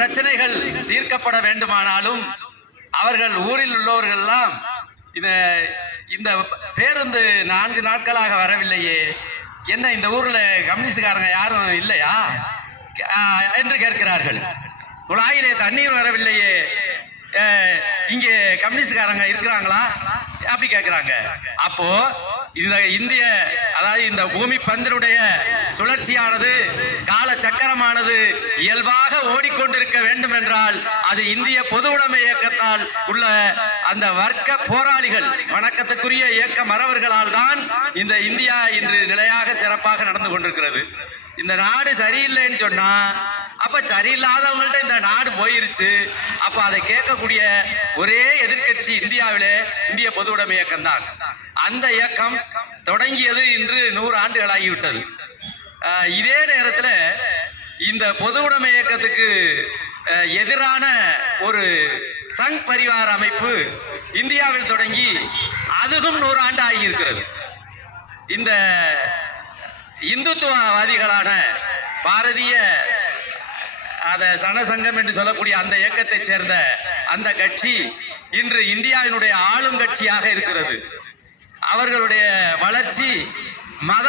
பிரச்சனைகள் தீர்க்கப்பட வேண்டுமானாலும் அவர்கள் ஊரில் உள்ளவர்கள்லாம் இந்த பேருந்து 4 நாட்களாக வரவில்லையே, என்ன இந்த ஊர்ல கம்யூனிஸ்டுக்காரங்க யாரும் இல்லையா என்று கேட்கிறார்கள். குழாயிலே தண்ணீர் வரவில்லையே, இங்கே கம்யூனிஸ்டுக்காரங்க இருக்கிறாங்களா அப்படி கேட்கிறாங்க. அப்போ இந்த இந்திய, அதாவது இந்த பூமி பந்தினுடைய சுழற்சியானது, கால சக்கரமானது இயல்பாக ஓடிக்கொண்டிருக்க வேண்டும் என்றால் அது இந்திய பொது உடைமை இயக்கத்தால் உள்ள அந்த வர்க்க போராளிகள், வணக்கத்துக்குரிய இயக்க மறவர்களால் தான் இந்த இந்தியா இன்று நிலையாக சிறப்பாக நடந்து கொண்டிருக்கிறது. இந்த நாடு சரியில்லைன்னு சொன்னா அப்ப சரியில்லாதவங்கள்ட்ட இந்த நாடு போயிருச்சு. அப்ப அதை கேட்கக்கூடிய ஒரே எதிர்கட்சி இந்தியாவிலே இந்திய பொது உடைமை இயக்கம் தான். அந்த இயக்கம் தொடங்கியது இன்று 100 ஆண்டுகளாகிவிட்டது. இதே நேரத்தில் இந்த பொது உடைமை இயக்கத்துக்கு எதிரான ஒரு சங் பரிவார அமைப்பு இந்தியாவில் தொடங்கி அதுவும் 100 ஆண்டு ஆகியிருக்கிறது. இந்த இந்துத்துவவாதிகளான பாரதிய ஜனசங்கம் என்று சொல்லக்கூடிய அந்த இயக்கத்தை சேர்ந்த அந்த கட்சி இன்று இந்தியாவினுடைய ஆளும் கட்சியாக இருக்கிறது. அவர்களுடைய வளர்ச்சி மத